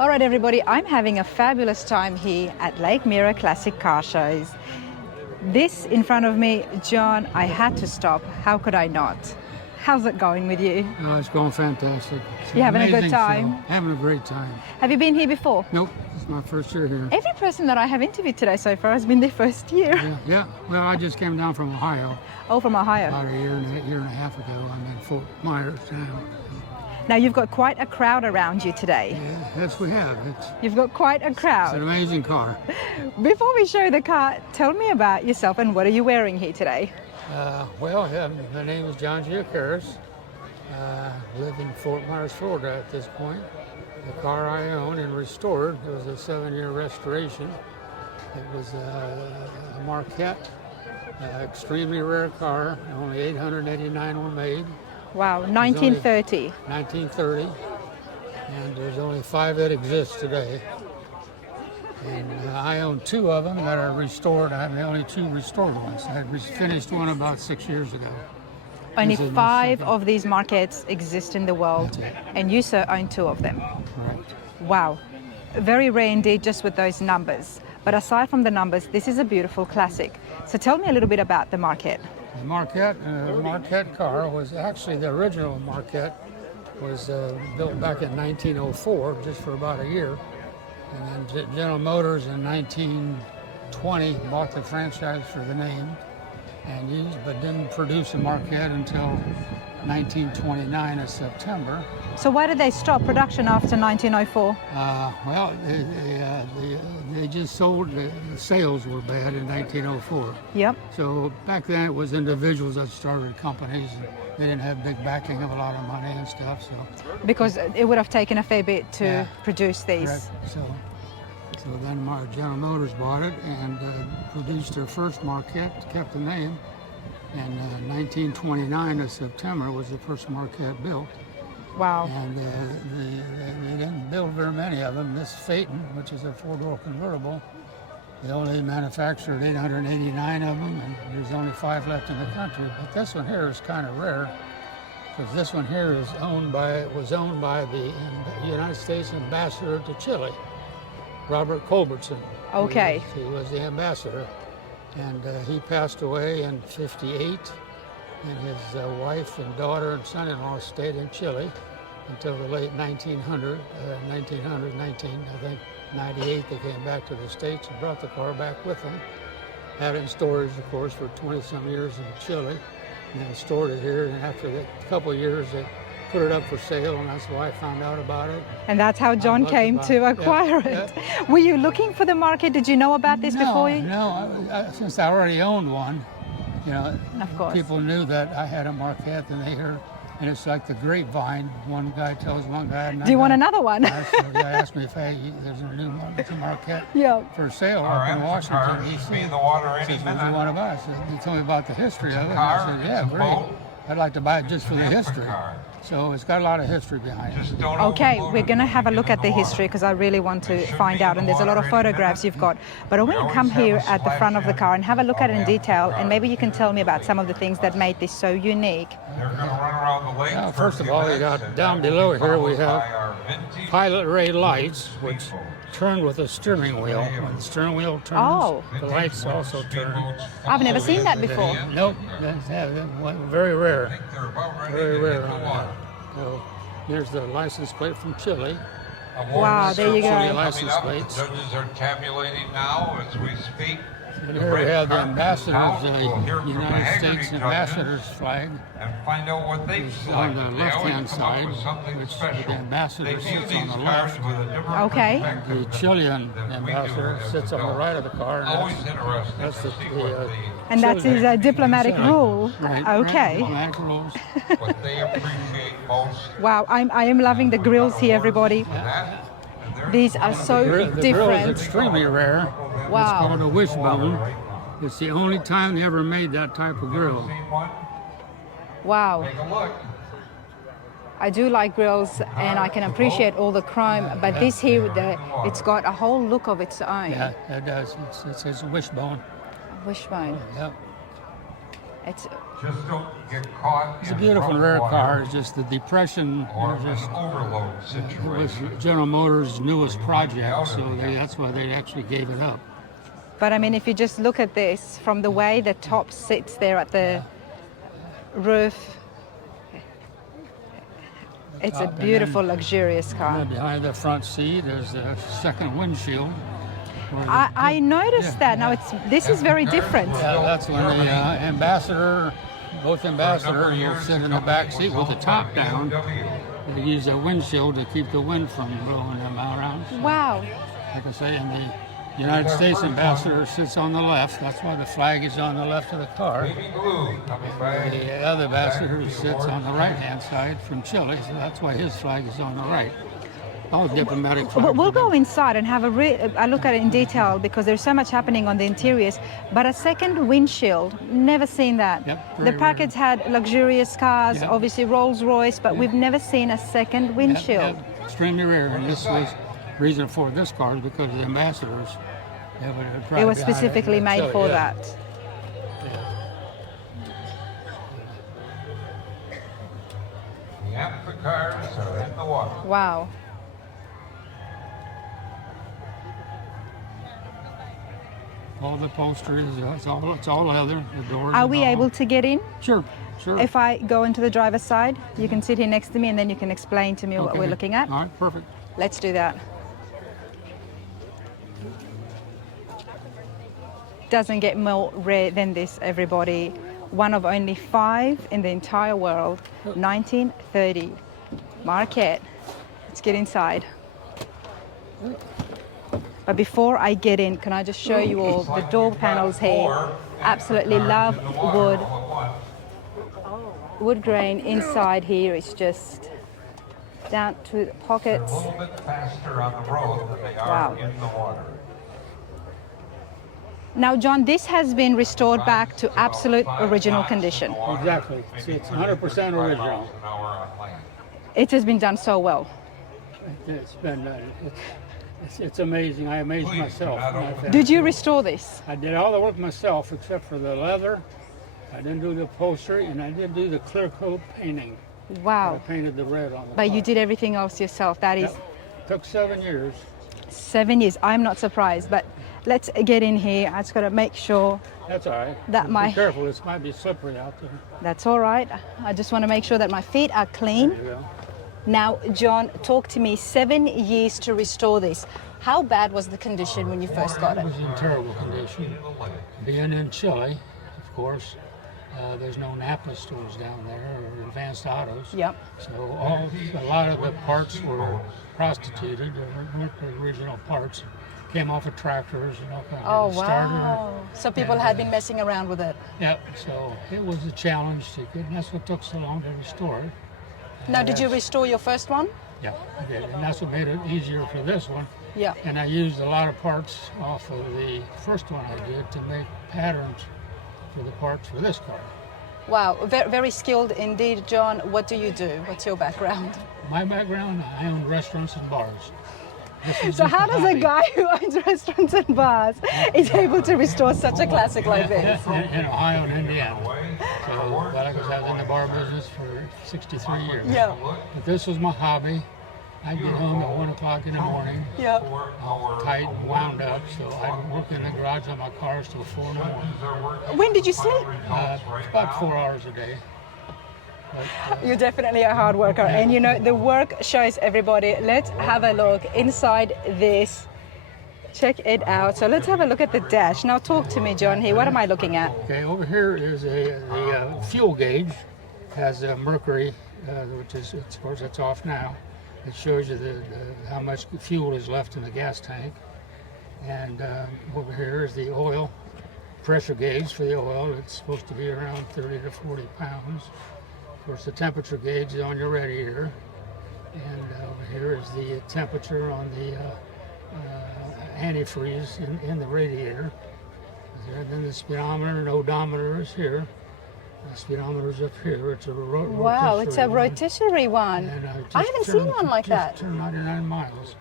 All right, everybody, I'm having a fabulous time here at Lake Mirror Classic Car Shows. This in front of me, John, I had to stop. How could I not? How's it going with you? Oh, it's going fantastic. You having a good time? Having a great time. Have you been here before? Nope, it's my first year here. Every person that I have interviewed today so far has been their first year. Yeah. Well, I just came down from Ohio. Oh, from Ohio. About a year and a half ago. I'm in Fort Myers now. Now you've got quite a crowd around you today. Yeah, yes, we have. You've got quite a It's crowd. an amazing car. Before we show the car, tell me about yourself and what are you wearing here today? My name is John Giacaris. Live in Fort Myers, Florida at this point. The car I own and restored, it was a 7-year restoration. It was a Marquette, extremely rare car. Only 889 were made. Wow, 1930. 1930, and there's only 5 that exist today. And I own 2 of them that are restored. I have the only 2 restored ones. I finished one about 6 years ago. Only This is my 5 second. of these Marquettes exist in the world, That's it. and you, sir, own 2 of them. Right. Wow, very rare indeed just with those numbers. But aside from the numbers, this is a beautiful classic. So tell me a little bit about the Marquette. The Marquette car was actually the original Marquette was built back in 1904, just for about a year. And then General Motors in 1920 bought the franchise for the name and used, but didn't produce a Marquette until 1929 of September. So why did they stop production after 1904? They just sold, the sales were bad in 1904. Yep. So back then it was individuals that started companies and they didn't have big backing of a lot of money and stuff. So Because it would have taken a fair bit to Yeah. produce these. correct. So then General Motors bought it and produced their first Marquette, kept the name. And 1929 of September was the first Marquette built. Wow. And they didn't build very many of them. This Phaeton, which is a 4-door convertible, they only manufactured 889 of them, and there's only 5 left in the country. But this one here is kind of rare, because this one here was owned by the United States ambassador to Chile, Robert Culbertson. Okay. He was the ambassador, and he passed away in '58. And his wife and daughter and son-in-law stayed in Chile until the late 1998, they came back to the States and brought the car back with them. Had it in storage, of course, for 20-some years in Chile, and then stored it here. And after a couple of years, they put it up for sale, and that's why I found out about it. And that's how John came to acquire it. Were you looking for the Marquette? Did you know about this before? Since I already owned one. You know, Of course. people knew that I had a Marquette, and they heard, and it's like the grapevine. One guy tells one guy. Do you want another one? The guy asked me if there's a new Marquette Yeah. for sale up in Washington, D.C. He says, "What do you want to buy?" So he told me about the history of it. And I said, "Yeah, great. I'd like to buy it just for the history." So it's got a lot of history behind it. Okay, we're going to have a look at the history because I really want to find out, and there's a lot of photographs you've got. But I want to come here at the front of the car and have a look at it in detail, and maybe you can tell me about some of the things that made this so unique. Well, first of all, we got down below here we have pilot ray lights, which turn with a steering wheel. When the steering wheel turns, the lights also turn. I've never seen that before. Nope, very rare. Very rare on that. So here's the license plate from Chile. Wow, there you Chile go. license plates. Judges are tabulating now as we speak. And here we have the ambassador's, United States ambassador's flag. And find out what they've It's on selected. the They always left-hand come up side, with something which special. the ambassador They view sits on these the cars left. with a different Okay. perspective The Chilean than we do ambassador as sits on the adults. right of the car. And Always that's interesting to see what And that's his diplomatic rule. Right, Okay. diplomatic rules. what they appreciate most. Wow, I am loving the grills here, everybody. That, and they're These are so The grill is different. extremely rare. It's Wow. called a wishbone. It's the only time they ever made that type of grill. seen one. Wow. Take a look. I do like grills and I can appreciate all the chrome, but this here, it's got a whole look of its own. Yeah, it does. It's a wishbone. Wishbone. Yep. It's Just don't get caught It's a in beautiful rough rare water car. It's just the depression. or was an just, overload it was situation. General Motors' newest You might be out project, so of the that's why they actually gave it up. But I mean, if you just look at this from the way the top sits there at the roof, it's a top, and beautiful, then- luxurious And car. then behind the front seat is the second windshield. where the- I noticed Yeah, that. Now this is very different. Yeah, that's when the ambassador, both ambassadors will sit in the back seat with the top down. They use a windshield to keep the wind from blowing them around. Wow. Like I say, and the United States ambassador sits on the left. That's why the flag is on the left of the car. Baby blue coming back. The other ambassador sits on the right-hand side from Chile, so that's why his flag is on the right. All diplomatic flags. But we'll are go inside and have a look at it in detail because there's so much happening on the interiors. But a second windshield, never seen that. Yep, The very Packard's had luxurious cars, Yeah. obviously Rolls-Royce, but we've never seen a second windshield. Yeah, extremely rare, and this was reason for this car is because the ambassadors. They would drive It was behind specifically in made Chile, for yeah. that. The amphicars are in the water. Wow. All the upholstery is it's all leather. The doors. Are and we all. able to get in? Sure, sure. If I go into the driver's side, you can sit here next to me and then you can explain to me what Okay. we're looking at. All right, perfect. Let's do that. Doesn't get more rare than this, everybody. One of only 5 in the entire world, 1930. Marquette. Let's get inside. But before I get in, can I just show you all the door panels here? Absolutely love wood. Wood grain inside here is just down to the pockets. A little bit faster on the road than they Wow. are in the water. Now, John, this has been restored back to absolute original condition. Exactly. It's 100% original. It has been done so well. It's been it's amazing. I amaze Please, myself. not when I over. found Did you it. restore this? I did all the work myself except for the leather. I didn't do the upholstery, and I did do the clear coat painting. I Wow. painted the red on the But you car. did everything else yourself. That is Yep. Took 7 years. 7 years. I'm not surprised. But let's get in here. I just got to make sure That's all right. That Be might- careful. This might be slippery out there. that's all right. I just want to make sure that my feet are clean. There you go. Now, John, talk to me. 7 years to restore this. How bad was the condition when you first got It it? was in terrible condition. Being in Chile, of course, there's no Napa stores down there or advanced autos. Yep. So a lot of the parts were prostituted. They weren't the original parts. Came off of tractors, you know, kind Oh, of starter. wow. So people had been messing around with it. Yeah, so it was a challenge to get, and that's what took so long to restore it. Now, did you restore your first one? Yeah, I did, and that's what made it easier for this one. Yeah. And I used a lot of parts off of the first one I did to make patterns for the parts for this car. Wow. Very skilled indeed, John. What do you do? What's your background? My background, I own restaurants and bars. This was So just how a does a hobby. guy who owns restaurants and bars is able to restore such a classic like this? in Ohio and Indiana. So, like I was in the bar business for 63 years. Yeah. But this was my hobby. I'd get home at 1 o'clock in the morning, Yeah. tight and wound up, so I'd work in the garage on my cars till 4 in the morning. When did you sleep? About 4 hours a day. You're definitely a hard worker, and you know the work shows everybody. Let's have a look inside this. Check it out. So let's have a look at the dash. Now talk to me, John. Here, what am I looking at? Okay, over here is the fuel gauge. Has a mercury, which is, of course, it's off now. It shows you how much fuel is left in the gas tank. And over here is the oil pressure gauge for the oil. It's supposed to be around 30 to 40 pounds. Of course, the temperature gauge is on your radiator. And over here is the temperature on the antifreeze in the radiator. And then the speedometer and odometer is here. The speedometer's up here. It's a Wow, it's a rotisserie one. And, I haven't seen one like that. Just turned 99 miles.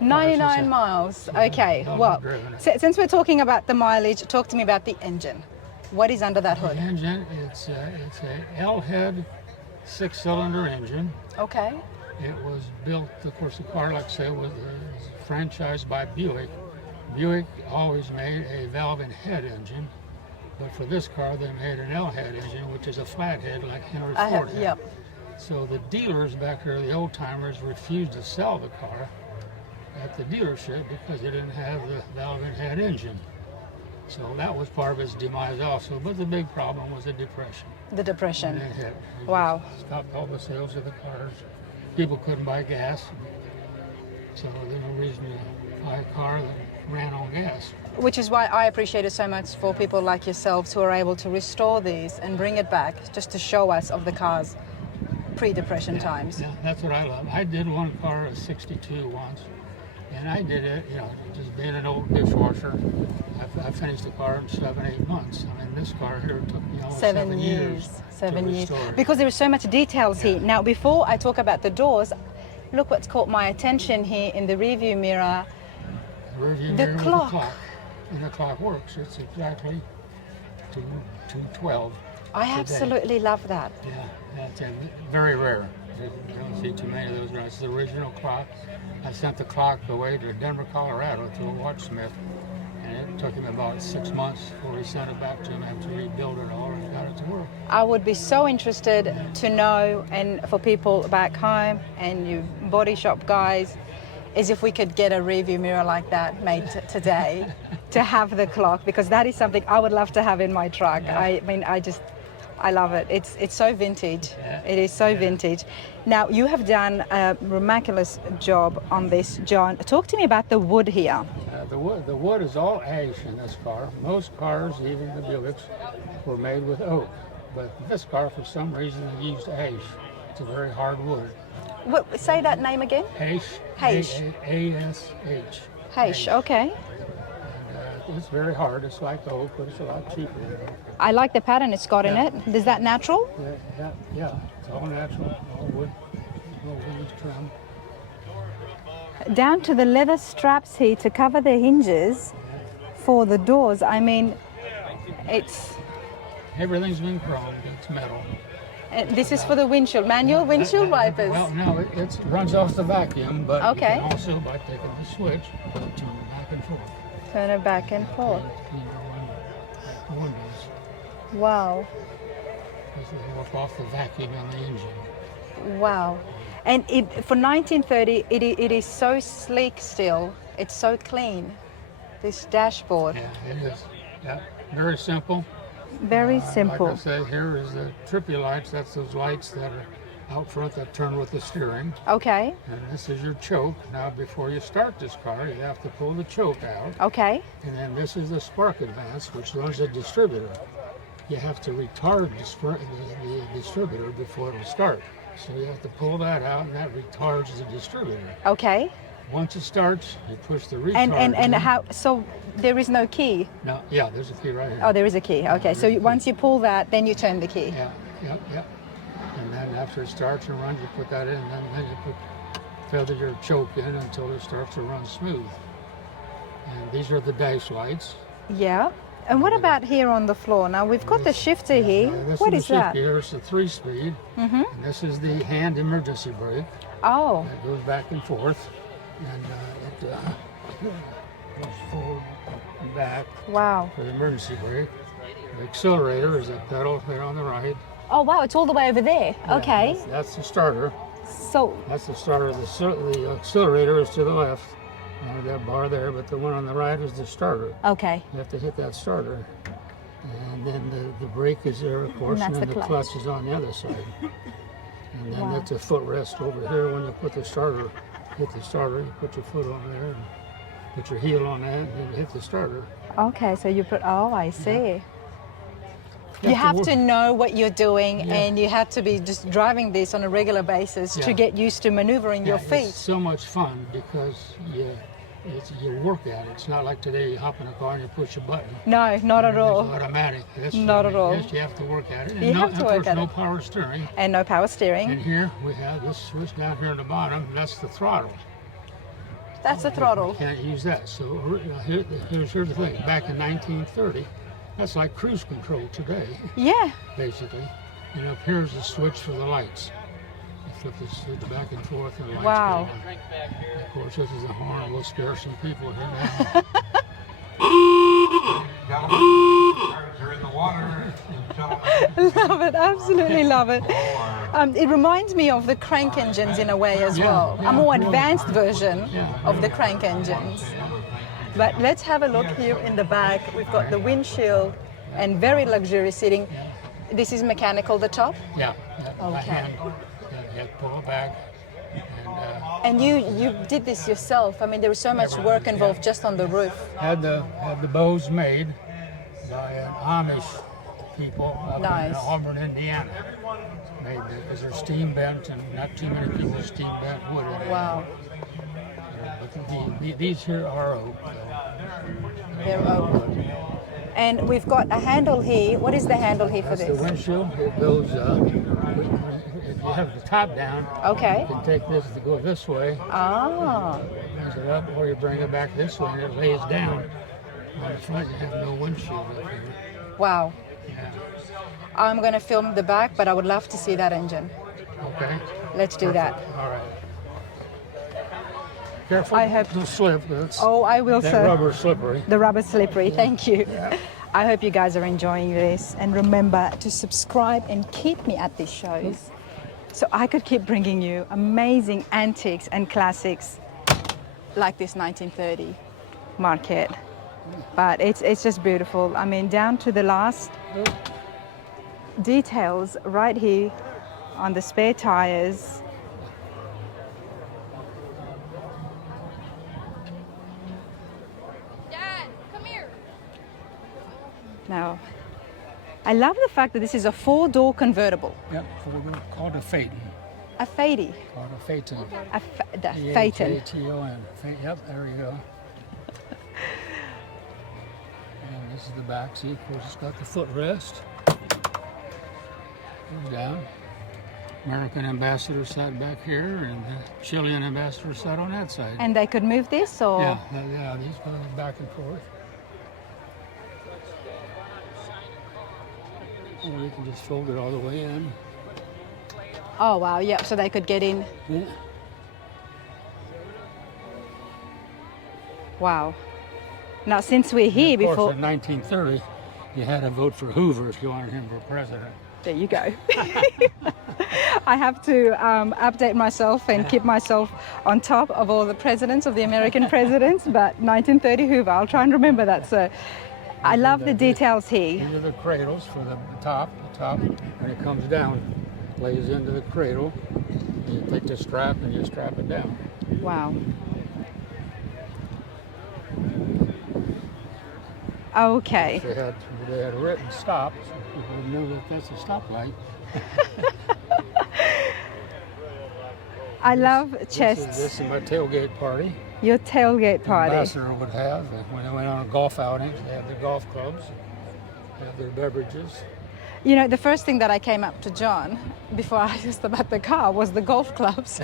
99 miles. Okay. I've Well, driven it. since we're talking about the mileage, talk to me about the engine. What is under that The hood? engine, it's a L-head 6-cylinder engine. Okay. It was built, of course, the car, like I said, was franchised by Buick. Buick always made a valve and head engine, but for this car they made an L-head engine, which is a flathead like Henry Ford had. Yep. So the dealers back here, the old timers, refused to sell the car at the dealership because they didn't have the valve and head engine. So that was part of its demise also. But the big problem was the Depression. The Depression. And it hit. It Wow. stopped all the sales of the cars. People couldn't buy gas. So there's no reason to buy a car that ran on gas. Which is why I appreciate it so much for people like yourselves who are able to restore these and bring it back just to show us of the cars pre-Depression times. Yeah, that's what I love. I did one car, a 62 once. And I did it, just being an old dishwasher. I finished the car in 7-8 months. I mean, this car here took me almost 7 years. 7 to years. restore it. Because there is so much details here. Now, before I talk about the doors, look what's caught my attention here in the rearview mirror. The rearview The mirror with clock. the clock. And the clock works. It's exactly 2:12. I absolutely love that. Yeah, that's very rare. You don't see too many of those around. It's the original clock. I sent the clock away to Denver, Colorado to a watchsmith, and it took him about 6 months before he sent it back to him after he rebuilt it all and got it to work. I would be so interested to know, and for people back home and you body shop guys, is if we could get a rearview mirror like that made today to have the clock, because that is something I would love to have in my truck. Yeah. I mean, I love it. It's so vintage. Yeah. It is so vintage. Now, you have done a remarkable job on this, John. Talk to me about the wood here. The wood is all ash in this car. Most cars, even the Buicks, were made with oak. But this car, for some reason, they used ash. It's a very hard wood. Say that name again. Ash. Ash. A-S-H. Heish, okay. And, it's very hard. It's like oak, but it's a lot cheaper. I like the pattern it's got in it. Is that natural? Yeah. It's all natural, all wood, no wood trim. Down to the leather straps here to cover the hinges for the doors. I mean, it's... Everything's been chromed. It's metal. This is for the windshield, manual windshield wipers. Well, no, it runs off the vacuum, but Okay. you can also, by taking the switch, turn it back and forth. Turn it back and forth. Clean the windows. Wow, Because they work off the vacuum in the engine. wow. And for 1930, it is so sleek still. It's so clean, this dashboard. Yeah, it is. Yeah, very simple. Very Like simple. I say, here is the trippy lights. That's those lights that are out front that turn with the steering. Okay, And this is your choke. Now, before you start this car, you have to pull the choke out. okay. And then this is the spark advance, which runs the distributor. You have to retard the distributor before it will start. So you have to pull that out, and that retards the distributor. Okay. Once it starts, you push the retard. And in. how, so there is no key? No, yeah, there's a key right here. Oh, there is a key. Okay, so once you pull that, then you turn the key. Yeah. And then after it starts and runs, you put that in, and then you feather your choke in until it starts to run smooth. And these are the dash lights. Yeah. And what about here on the floor? Now we've got the shifter here. This What is is the that? shifter. It's a 3-speed. Mm-hmm. And this is the hand emergency brake. Oh, It goes back and forth, and it goes forward and back wow. for the emergency brake. The accelerator is that pedal there on the right. Oh, wow, it's all the way over there. Yeah, Okay. That's the starter. So, That's the starter. The accelerator is to the left. That bar there, but the one on the right is the starter. okay. You have to hit that starter. And then the brake is there, of course, that's and then the the clutch. clutch is on the other side. And then Wow. that's a footrest over here. When you put the starter, hit the starter, you put your foot on there, and put your heel on that, and then hit the starter. Okay, so you put, oh, I see. You to have work- to know what you're doing, Yeah. and you have to be just driving this on a regular basis to Yeah. get used to maneuvering your Yeah, feet. It's so much fun because you work at it. It's not like today you hop in a car and you push a button. No, not at It's all. automatic. Not at all. Yes, you have to work at it. And You no, have to of work course, at no it. power steering. And no power And steering. here we have this switch down here on the bottom. That's the throttle. That's the throttle. Can't use that. So here's the thing. Back in 1930, That's like cruise control today, Yeah. basically. And up here's the switch for the lights. You flip the switch back and forth and the lights Wow. go on. Of course, this is a horn. We'll scare some people here now. Gentlemen, cars are in the water. Gentlemen, Love it, absolutely love it. It reminds me of the crank engines in a way as well. A more advanced version of the crank engines. But let's have a look here in the back. We've got the windshield and very luxurious seating. This is mechanical, the top? Yeah. By Okay. hand. You have to pull it back. And And you did this yourself. I mean, there was so much work involved just on the roof. had the bows made by an Amish people up Nice. in Auburn, Indiana. Because they're steam bent, and not too many people steam bent wood. Wow. But these here are oak. They're oak. And we've got a handle here. What is the handle here for That's the this? windshield. It goes, if you have the top down, Okay. you can take this to go this way, Ah. raise it up, or you bring it back this way and it lays down. On the front, you have no windshield up here. Wow. Yeah. I'm going to film the back, but I would love to see that engine. Okay. Let's do that. All right. Careful, I hope- don't slip. That's, Oh, I will, that sir. rubber's slippery. The rubber slippery. Thank you. I hope you guys are enjoying this. And remember to subscribe and keep me at these shows so I could keep bringing you amazing antiques and classics like this 1930 Marquette. But it's just beautiful. I mean, down to the last details right here on the spare tires. Dad, come here. Now, I love the fact that this is a 4-door convertible, Yep, four-door, called a Phaeton. a Phaeton, Called a Phaeton. the Phaeton. P-H-A-T-O-N. Yep, there you go. And this is the back seat. Of course, it's got the footrest. Goes down. American ambassador sat back here, and the Chilean ambassador sat on that side. And they could move this, or Yeah, these go back and forth. Or you can just fold it all the way in. oh wow, yeah, so they could get in. Yeah. Wow. Now, since we're here Of course, before, in 1930, you had to vote for Hoover if you wanted him for president. there you go. I have to update myself and keep myself on top of all the presidents of the American presidents. But 1930 Hoover, I'll try and remember that. So, I love the details here. These are the cradles for the top. The top, when it comes down, lays into the cradle. You take the strap and you strap it down. Wow. Okay. They had a written stop, so people would know that that's a stoplight. I love This chests. is my tailgate party. Your tailgate party. Ambassador would have when they went on a golf outing. They have their golf clubs, they have their beverages. You know, the first thing that I came up to John before I asked about the car was the golf clubs.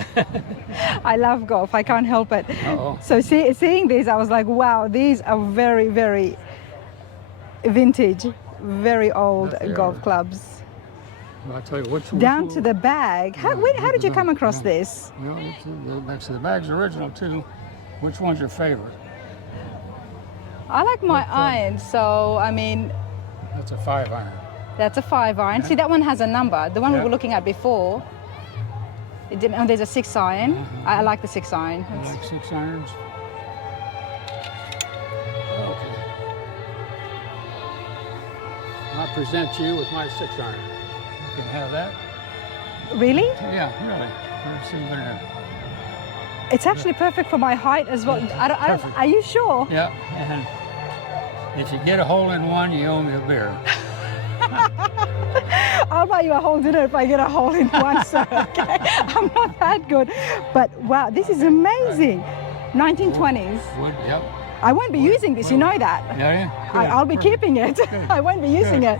I love golf. I can't help it. Uh-oh. So seeing these, I was like, wow, these are very, very vintage, very old Yes, they golf are. clubs. Well, I'll tell you which Down one. to the bag. How did you come across this? Well, next to the bag's original too. Which one's your favorite? I like my iron, so I mean, That's a 5-iron. that's a 5-iron. See, that one has a number. The one we Yeah. were looking at before, it didn't. Oh, there's a 6-iron. I like the 6-iron. You like 6-irons? Okay. I'll present you with my 6-iron. You can have that. Really? Yeah, really. Here's a souvenir. It's actually perfect for my height as well. Perfect. Are you sure? Yeah, and if you get a hole in one, you owe me a beer. I'll buy you a whole dinner if I get a hole in one, sir. Okay? I'm not that good. But wow, this is amazing. 1920s. Wood, yep. I won't be using this, you know that. Yeah, I'll be keeping it. I won't be using it.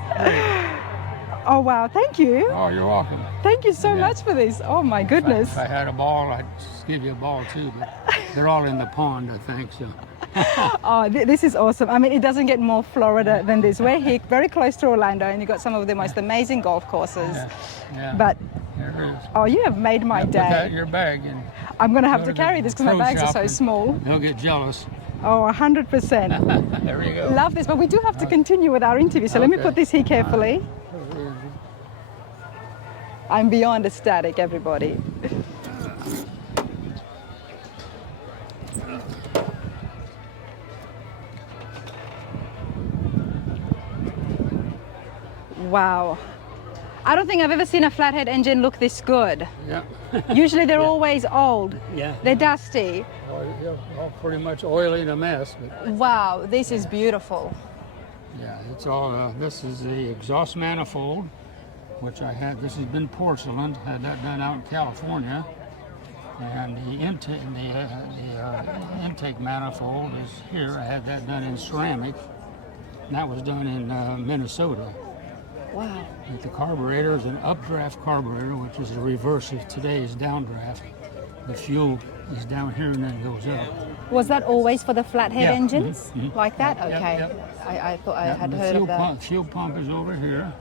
Oh wow, thank you. Oh, you're welcome. Thank you so much for this. Oh my goodness. If I had a ball, I'd just give you a ball too, but they're all in the pond, I think, so. Oh, this is awesome. I mean, it doesn't get more Florida than this. We're here very close to Orlando, and you've got some of the most amazing golf courses. Yeah. But, Here it is. oh, you have made my Put that in day. your bag and I'm going to have go to to carry the this because my pro bags are shop so and small. They'll get jealous. Oh, 100%. There you go. Love this, but we do have to continue with our interview. So let me Okay. put this here carefully. I'm beyond ecstatic, everybody. Wow. I don't think I've ever seen a flathead engine look this good. Yeah. Usually they're always old. Yeah. They're dusty. All pretty much oily and a mess. But Wow, this is beautiful. yeah, it's all. This is the exhaust manifold, which I had. This has been porcelain. Had that done out in California. And the intake manifold is here. I had that done in ceramic. And that was done in Minnesota. Wow. The carburetor is an updraft carburetor, which is the reverse of today's downdraft. The fuel is down here and then goes up. Was that always for the flathead Yeah, engines? mhm. Like that? Yep, Okay. yep. I thought I Yeah, had the heard fuel of that. Pump, fuel pump is over here,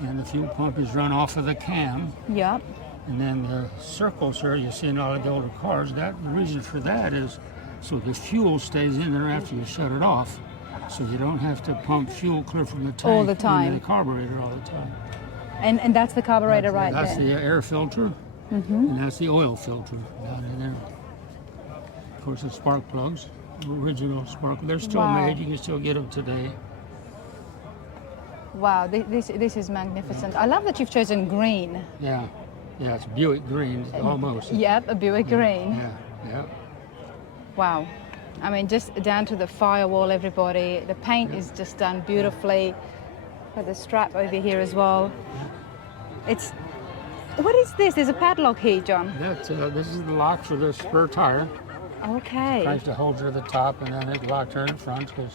and the fuel pump is run off of the cam. Yep. And then the circles here, you see in all the older cars, the reason for that is so the fuel stays in there after you shut it off. So you don't have to pump fuel clear from the tank All the time. into the carburetor all the time. And that's the carburetor right That's there. the air filter, and that's the oil filter down in there. Of course, the spark plugs, original spark. They're still Wow. made. You can still get them today. Wow, this is magnificent. I love that you've chosen green. Yeah, it's Buick green almost. Yep, a Buick green. Yeah. Wow. I mean, just down to the firewall, everybody. The paint is just done beautifully. Got the strap over here as well. It's, what is this? There's a padlock here, John. This is the lock for the spur tire. Okay. Tries to hold her to the top, and then it locked her in front because,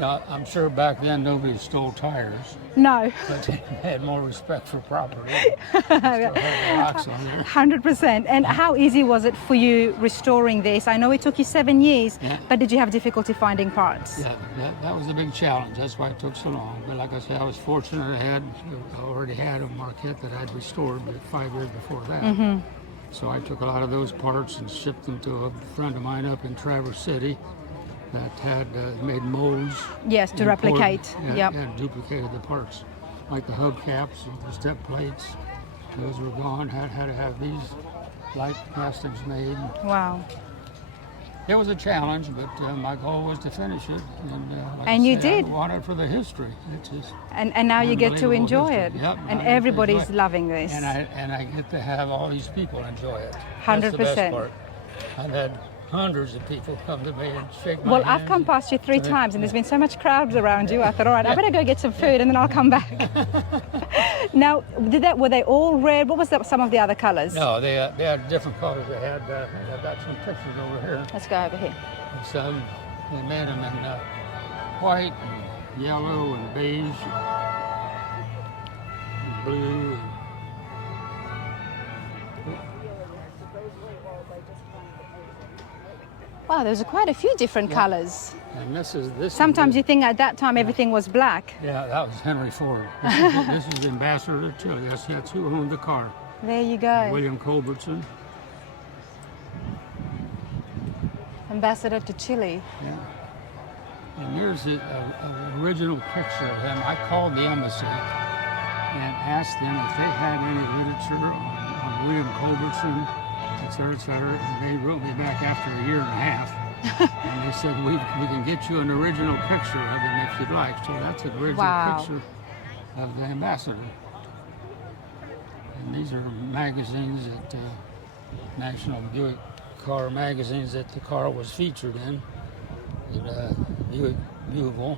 I'm sure back then nobody stole tires, No. but they had more respect for property. Still had the locks on there. 100%. And how easy was it for you restoring this? I know it took you 7 years, Yeah. but did you have difficulty finding parts? Yeah, that was a big challenge. That's why it took so long. But like I said, I was fortunate I already had a Marquette that I'd restored 5 years before that. So I took a lot of those parts and shipped them to a friend of mine up in Traverse City that had made molds. Yes, to and replicate. poured- Yep. and duplicated the parts. Like the hubcaps, the step plates, those were gone. Had to have these light plastics made. Wow. It was a challenge, but my goal was to finish it. And, like And I you say, did. I want it for the history. It's just, And now you get to Unbelievable enjoy history. it. Yep, And I get to everybody's enjoy it. loving this. and I get to have all these people enjoy it. That's the 100%. best part. I've had hundreds of people come to me and shake my Well, hand. I've come past you 3 So, times and there's been so much crowds around you. I thought, all right, I better go get some food and then I'll come back. Now, were they all red? What was some of the other colors? No, they had different colors. I've got some pictures over here. Let's go over here. Some they made them in white, and yellow, and beige, and blue. Wow, there's quite a few different colors. And this. Sometimes is you think at that time everything was black. Yeah, that was Henry Ford. This is Ambassador to Chile. That's who owned the car. There you go. William Culbertson. Ambassador to Chile. Yeah. And here's an original picture of him. I called the embassy and asked them if they had any literature on William Culbertson, et cetera, and they wrote me back after a year and a half. And they said, we can get you an original picture of him if you'd like. So that's an original Wow. picture of the ambassador. And these are magazines that National Buick car magazines that the car was featured in. Buick Bugle.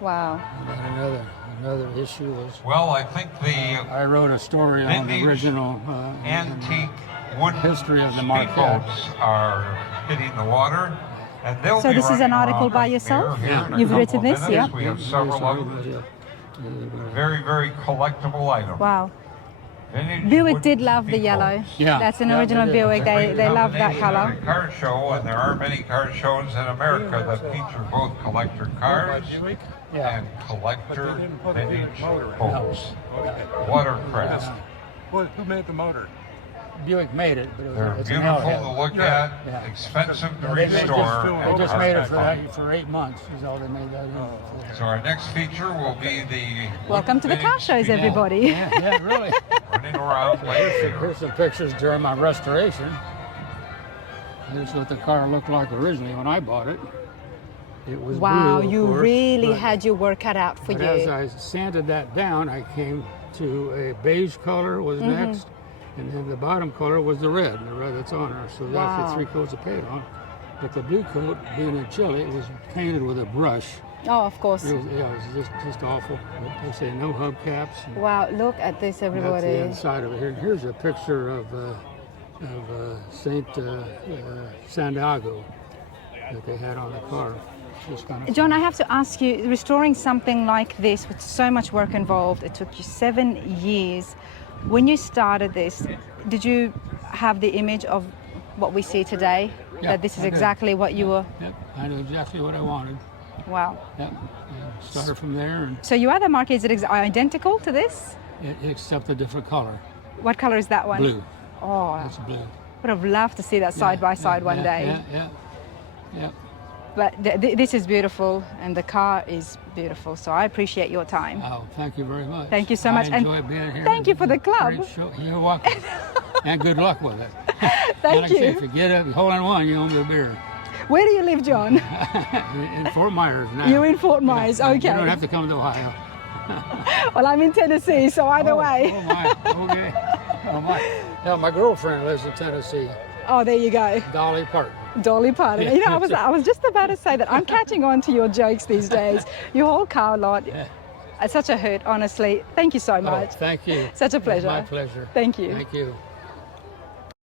Wow. And then another issue was Well, I think the I wrote a story on the Vintage original antique wooden history of the Marquette. speedboats are hitting the water, and they'll So be this is running an article around by up yourself? here in a You've couple written of this, minutes. yeah? We have several of them. Very, very collectible items. Wow. vintage Buick wooden did love the speed yellow. boats. Yeah. That's an Yeah, original they did. Buick. They love that Combination color. at a car show, and there are many car shows in America that feature both collector cars Yeah. and collector didn't put a Buick vintage motor in. boats, watercraft. Who made the motor? Buick made it, but They're it's an beautiful L-head. to look Yeah. at, Yeah. expensive to Yeah, they restore. They just and made it hard for to find. that for 8 months. Is all they made that in. So our next feature will be the Welcome to the car vintage shows, speed everybody. Yeah, yeah, really. boat running around Lakeland. Here's some pictures during my restoration. Here's what the car looked like originally when I bought it. It was Wow, blue, of you course, really but- had your work cut out for But as you. I sanded that down, I came to a beige color was Mm-hmm. next, and then the bottom color was the red that's on her. So that's Wow. the 3 coats of paint on. But the blue coat, being in Chile, it was painted with a brush. Oh, of course. It was just awful. But they say no hubcaps. and Wow, look at this, That's the everybody. inside of it. Here's a picture of Saint Santiago that they had on the car. Just kind of John, I have to ask you, restoring something like this with so much work involved, it took you 7 years. When you started this, did you have the image of what we see today? Yeah, That this is I did. exactly what you were? Yep, I knew exactly what I wanted. Wow. Yep, and started from there, and So your other Marquettes are identical to this? except a different color, What color is that one? blue. Oh, That's blue. would have loved to see that side by side one day. Yeah. But this is beautiful, and the car is beautiful. So I appreciate your time. Oh, thank you very much. Thank you so much, I and enjoy being here. thank you for the club. Great show. You're welcome. And good luck with it. Thank Like I say, you. if you get up, hole in one, you own the beer. Where do you live, John? In Fort Myers now. You're in Fort Myers, You okay. don't have to come to Ohio. Well, I'm in Tennessee, so either way. Oh my. Okay. Oh my. Yeah, my girlfriend lives in Tennessee. Oh, there you go. Dolly Parton. Dolly Parton. You know, I was just about to say that I'm catching on to your jokes these days. Your whole car lot. It's such a hurt, honestly. Thank you so Oh, much. thank you. Such a It's pleasure. my pleasure. Thank you. Thank you.